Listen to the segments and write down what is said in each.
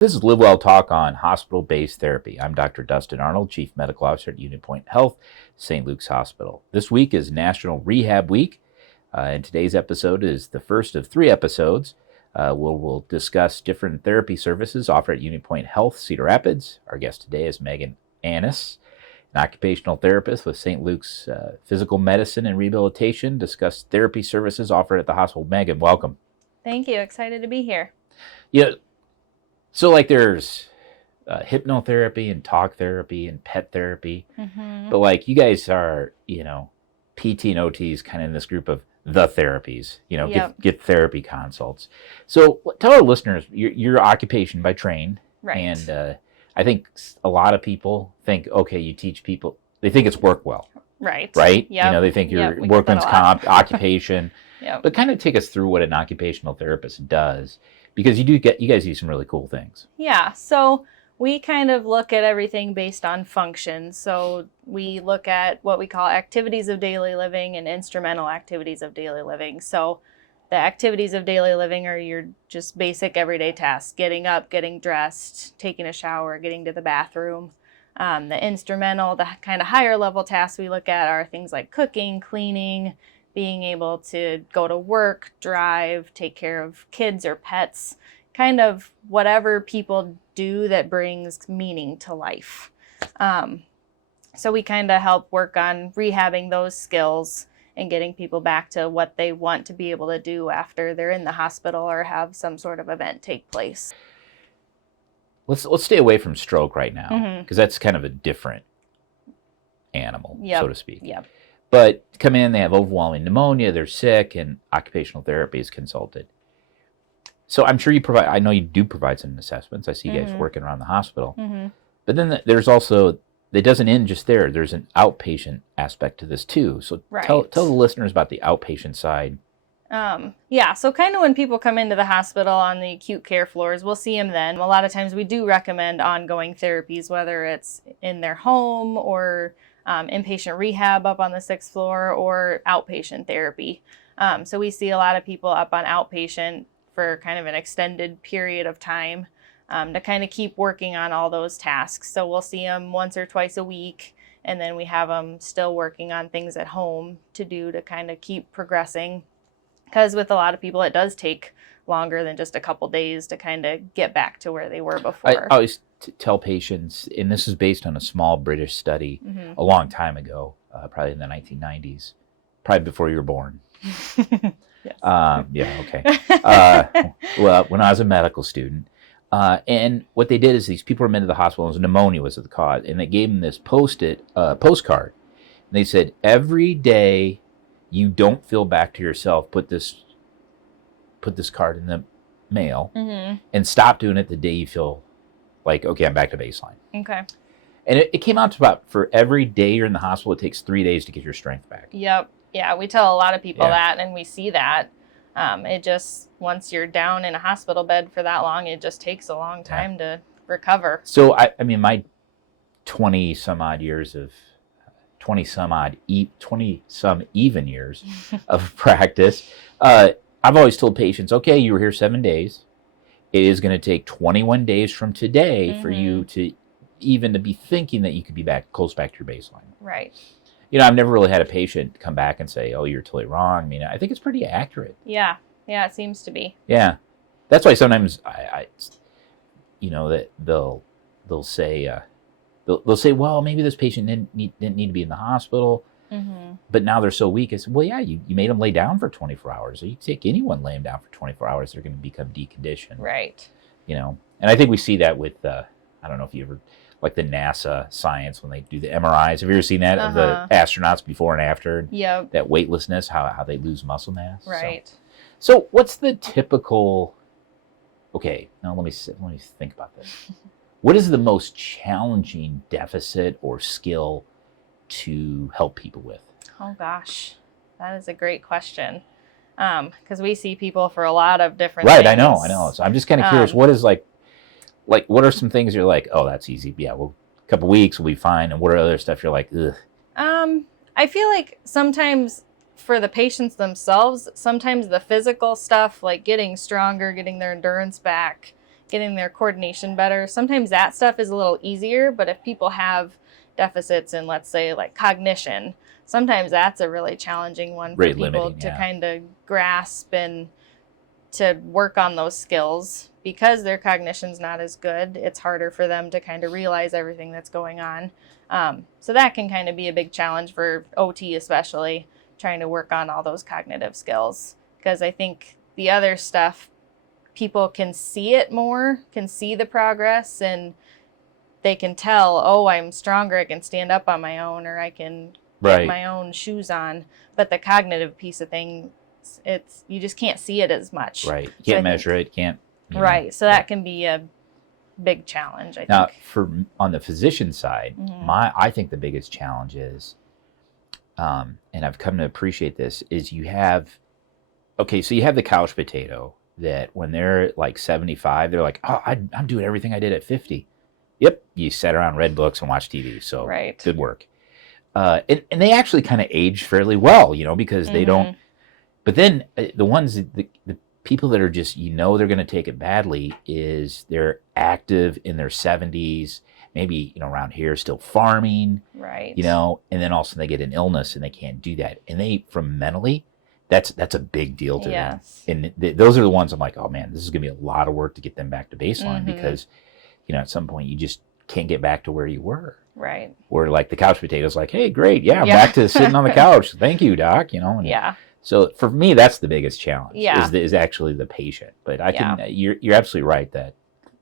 This is LiveWell Talk on hospital-based therapy. I'm Dr. Dustin Arnold, Chief Medical Officer at UnityPoint Health, St. Luke's Hospital. This week is National Rehab Week, and today's episode is the first of 3 episodes. We'll discuss different therapy services offered at UnityPoint Health, Cedar Rapids. Our guest today is Megan Annis, an occupational therapist with St. Luke's Physical Medicine and Rehabilitation, discuss therapy services offered at the hospital. Megan, welcome. Thank you. Excited to be here. Yeah. So like there's hypnotherapy and talk therapy and pet therapy, but like you guys are, PT and OTs kind of in this group of the therapies, get therapy consults. So tell our listeners, your occupation by trade, right? And I think a lot of people think, okay, you teach people, they think it's work well. Right. Yep. They think you're workman's comp, occupation, Yep. But kind of take us through what an occupational therapist does. Because you guys do some really cool things. Yeah, so we kind of look at everything based on function. So we look at what we call activities of daily living and instrumental activities of daily living. So the activities of daily living are your just basic everyday tasks, getting up, getting dressed, taking a shower, getting to the bathroom. The instrumental, the kind of higher level tasks we look at are things like cooking, cleaning, being able to go to work, drive, take care of kids or pets, kind of whatever people do that brings meaning to life. So we kind of help work on rehabbing those skills and getting people back to what they want to be able to do after they're in the hospital or have some sort of event take place. Let's stay away from stroke right now, because that's kind of a different animal, so to speak. Yep. But come in, they have overwhelming pneumonia, they're sick, and occupational therapy is consulted. So I'm sure I know you do provide some assessments. I see you guys working around the hospital. But then there's also, it doesn't end just there. There's an outpatient aspect to this too. So tell the listeners about the outpatient side. So kind of when people come into the hospital on the acute care floors, we'll see them then. A lot of times we do recommend ongoing therapies, whether it's in their home or inpatient rehab up on the 6th floor or outpatient therapy. So we see a lot of people up on outpatient for kind of an extended period of time to kind of keep working on all those tasks. So we'll see them once or twice a week, and then we have them still working on things at home to do to kind of keep progressing. Because with a lot of people, it does take longer than just a couple days to kind of get back to where they were before. I always tell patients, and this is based on a small British study a long time ago, probably in the 1990s, probably before you were born. Yes. Well, when I was a medical student, and what they did is these people were admitted to the hospital, and pneumonia was the cause, and they gave them this postcard, and they said, every day you don't feel back to yourself, put this card in the mail, and stop doing it the day you feel like, okay, I'm back to baseline. Okay. And it came out to about, for every day you're in the hospital, it takes 3 days to get your strength back. Yep. Yeah, we tell a lot of people that, and we see that. It just, once you're down in a hospital bed for that long, it just takes a long time to recover. So, I mean, my 20-some even years of practice, I've always told patients, okay, you were here 7 days. It is going to take 21 days from today for you to even to be thinking that you could be close back to your baseline. Right. I've never really had a patient come back and say, oh, you're totally wrong. I mean, I think it's pretty accurate. Yeah, it seems to be. Yeah. That's why sometimes that they'll say, well, maybe this patient didn't need to be in the hospital, but now they're so weak. I said, well, yeah, you made them lay down for 24 hours. So you take anyone laying down for 24 hours, they're going to become deconditioned. Right. And I think we see that with, I don't know if you ever, like the NASA science when they do the MRIs. Have you ever seen that of the astronauts before and after? Yep. That weightlessness, how they lose muscle mass. Right. So what's the typical? Okay, now let me think about this. What is the most challenging deficit or skill to help people with? Oh gosh, that is a great question. Because we see people for a lot of different things. I know. So I'm just kind of curious. What is like what are some things you're like, oh, that's easy. Yeah, well, a couple weeks we'll be fine. And what are other stuff you're like, ugh? I feel like sometimes for the patients themselves, sometimes the physical stuff, like getting stronger, getting their endurance back, getting their coordination better. Sometimes that stuff is a little easier, but if people have deficits in, let's say, like cognition, sometimes that's a really challenging one for people to kind of grasp and to work on those skills. Because their cognition's not as good, it's harder for them to kind of realize everything that's going on. So that can kind of be a big challenge for OT, especially trying to work on all those cognitive skills. Because I think the other stuff, people can see it more, can see the progress, and they can tell, oh, I'm stronger, I can stand up on my own, or I can get my own shoes on. But the cognitive piece of things, you just can't see it as much. Right. You can't measure it, can't. Right. So that can be a big challenge, I think. Now, on the physician side, I think the biggest challenge is, and I've come to appreciate this, is you have the couch potato that when they're like 75, they're like, oh, I'm doing everything I did at 50. Yep. You sat around, read books, and watched TV. So good work. And they actually kind of age fairly well, because they don't. But then the ones, the people that are just, they're going to take it badly is they're active in their 70s, maybe, around here still farming, right? And then also they get an illness and they can't do that. And from mentally, that's a big deal to them. And those are the ones I'm like, oh man, this is going to be a lot of work to get them back to baseline because, at some point you just can't get back to where you were. Right. Where like the couch potato's like, hey, great. Yeah, I'm back to sitting on the couch. Thank you, doc. So for me, that's the biggest challenge is actually the patient. But you're absolutely right that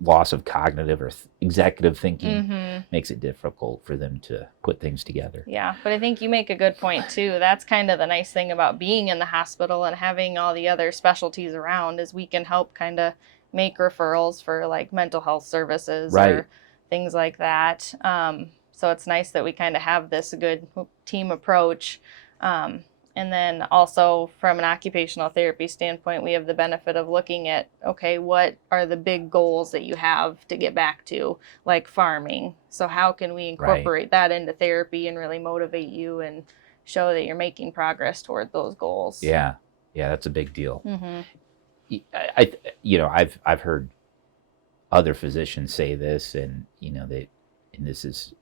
loss of cognitive or executive thinking makes it difficult for them to put things together. Yeah, but I think you make a good point too. That's kind of the nice thing about being in the hospital and having all the other specialties around is we can help kind of make referrals for like mental health services or things like that. So it's nice that we kind of have this good team approach. And then also from an occupational therapy standpoint, we have the benefit of looking at, okay, what are the big goals that you have to get back to, like farming? So how can we incorporate that into therapy and really motivate you and show that you're making progress toward those goals? Yeah, that's a big deal. I've heard other physicians say this, and this is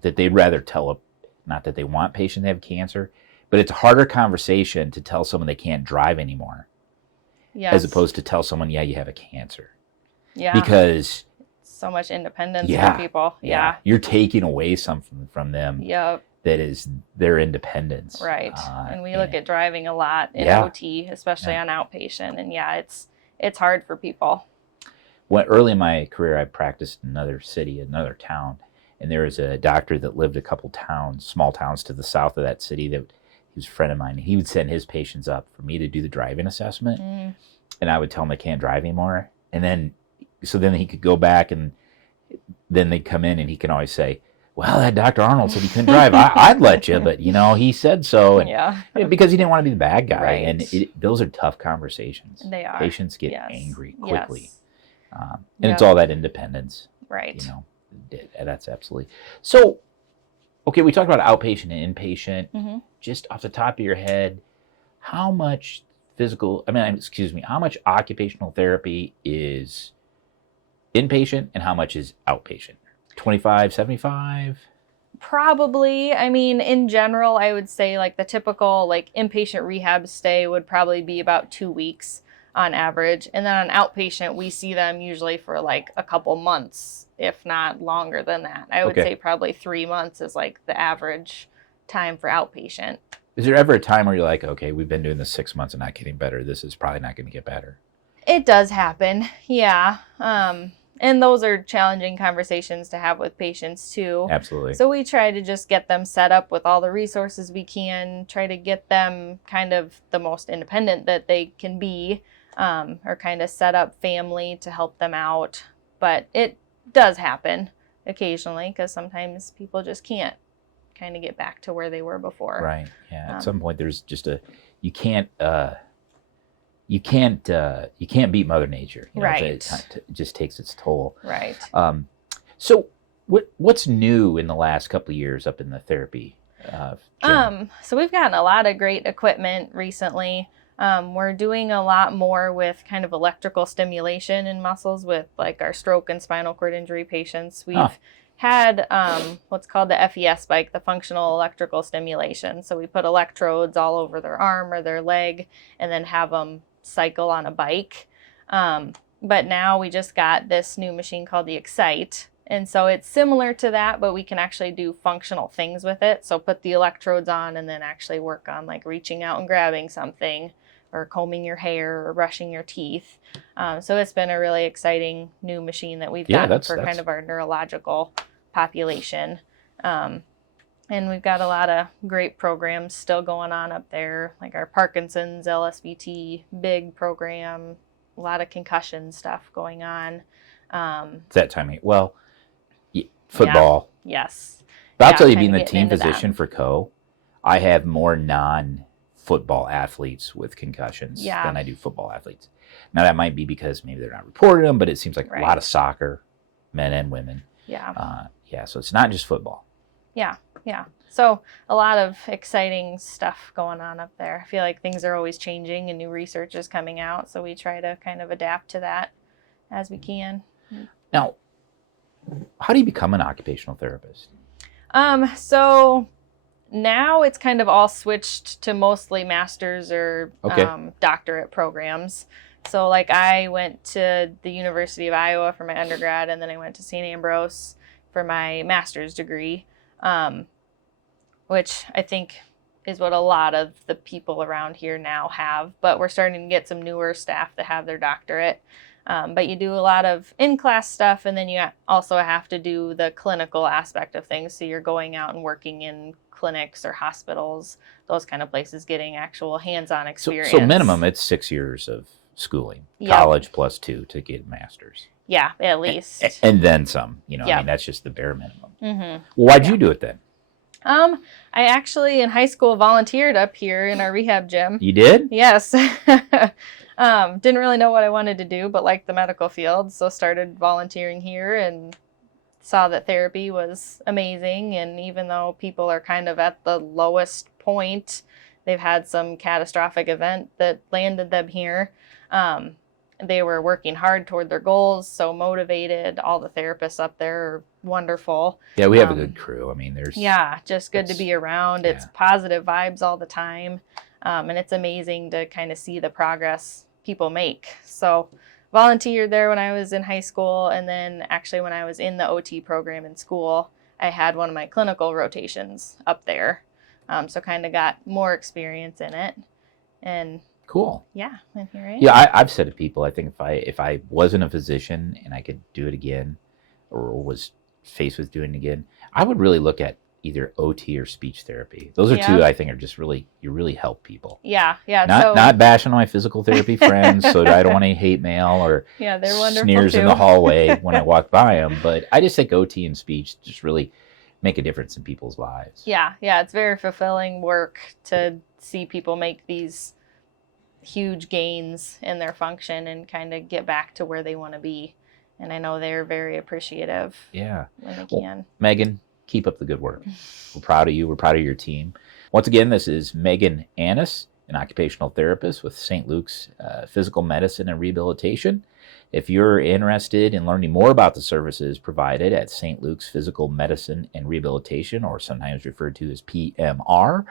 that they'd rather tell not that they want patients to have cancer. But it's a harder conversation to tell someone they can't drive anymore, as opposed to tell someone, you have a cancer. Yeah. Because so much independence for people. Yeah. You're taking away something from them. Yep. That is their independence. Right. And we look at driving a lot in OT, especially on outpatient. And it's hard for people. Early in my career, I practiced in another city, another town. And there was a doctor that lived a couple small towns to the south of that city that he was a friend of mine. He would send his patients up for me to do the driving assessment. And I would tell him they can't drive anymore. And then he could go back and then they'd come in and he can always say, well, that Dr. Arnold said he couldn't drive. I'd let you, but he said so. And because he didn't want to be the bad guy. Right. And those are tough conversations. They are. Patients get angry quickly. And it's all that independence. Right. That's absolutely. So, okay, we talked about outpatient and inpatient. Just off the top of your head, how much how much occupational therapy is inpatient and how much is outpatient? 25, 75? Probably. In general, I would say like the typical like inpatient rehab stay would probably be about 2 weeks on average. And then on outpatient, we see them usually for like a couple months, if not longer than that. I would say probably 3 months is like the average time for outpatient. Is there ever a time where you're like, okay, we've been doing this 6 months and not getting better. This is probably not going to get better. It does happen. Yeah. And those are challenging conversations to have with patients too. Absolutely. So we try to just get them set up with all the resources we can, try to get them kind of the most independent that they can be, or kind of set up family to help them out. But it does happen occasionally because sometimes people just can't kind of get back to where they were before. Right. Yeah. At some point, there's just you can't beat Mother Nature. Right. It just takes its toll. Right. So what's new in the last couple of years up in the therapy? So we've gotten a lot of great equipment recently. We're doing a lot more with kind of electrical stimulation in muscles with like our stroke and spinal cord injury patients. We've had what's called the FES bike, the functional electrical stimulation. So we put electrodes all over their arm or their leg and then have them cycle on a bike. But now we just got this new machine called the Excite. And so it's similar to that, but we can actually do functional things with it. So put the electrodes on and then actually work on like reaching out and grabbing something or combing your hair or brushing your teeth. So it's been a really exciting new machine that we've gotten for kind of our neurological population. And we've got a lot of great programs still going on up there, like our Parkinson's, LSVT, big program, a lot of concussion stuff going on. It's that time. Well, football. Yeah. Yes. But I'll tell you, being the team physician for Co, I have more non-football athletes with concussions than I do football athletes. Now, that might be because maybe they're not reporting them, but it seems like a lot of soccer, men and women. Yeah. So it's not just football. Yeah. So a lot of exciting stuff going on up there. I feel like things are always changing and new research is coming out. So we try to kind of adapt to that as we can. Now, how do you become an occupational therapist? So now it's kind of all switched to mostly master's or doctorate programs. So like I went to the University of Iowa for my undergrad, and then I went to St. Ambrose for my master's degree, which I think is what a lot of the people around here now have. But we're starting to get some newer staff that have their doctorate. But you do a lot of in-class stuff, and then you also have to do the clinical aspect of things. So you're going out and working in clinics or hospitals, those kind of places, getting actual hands-on experience. So minimum, it's 6 years of schooling, college plus 2 to get a master's. Yeah, at least. And then some, I mean, that's just the bare minimum. Mm-hmm. Well, why'd you do it then? I actually in high school volunteered up here in our rehab gym. You did? Yes. Didn't really know what I wanted to do, but liked the medical field. So started volunteering here and saw that therapy was amazing. And even though people are kind of at the lowest point, they've had some catastrophic event that landed them here. They were working hard toward their goals, so motivated. All the therapists up there are wonderful. Yeah, we have a good crew. I mean, just good to be around. It's positive vibes all the time. And it's amazing to kind of see the progress people make. So volunteered there when I was in high school. And then actually when I was in the OT program in school, I had one of my clinical rotations up there. So kind of got more experience in it. And cool. Yeah, and here I am. Yeah, I've said to people, I think if I wasn't a physician and I could do it again or was faced with doing it again, I would really look at either OT or speech therapy. Those are two I think are just you really help people. Yeah. Not bashing on my physical therapy friends, so I don't want any hate mail or they're wonderful sneers too. in the hallway when I walk by them. But I just think OT and speech just really make a difference in people's lives. Yeah, it's very fulfilling work to see people make these huge gains in their function and kind of get back to where they want to be. And I know they're very appreciative when they can. Megan, keep up the good work. We're proud of you. We're proud of your team. Once again, this is Megan Annis, an occupational therapist with St. Luke's Physical Medicine and Rehabilitation. If you're interested in learning more about the services provided at St. Luke's Physical Medicine and Rehabilitation, or sometimes referred to as PMR,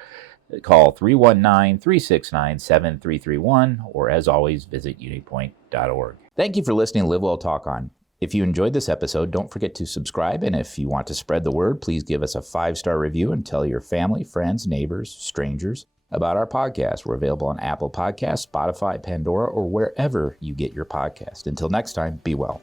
call 319-369-7331, or as always, visit unitypoint.org. Thank you for listening to LiveWell Talk On. If you enjoyed this episode, don't forget to subscribe, and if you want to spread the word, please give us a 5-star review and tell your family, friends, neighbors, strangers about our podcast. We're available on Apple Podcasts, Spotify, Pandora, or wherever you get your podcast. Until next time, be well.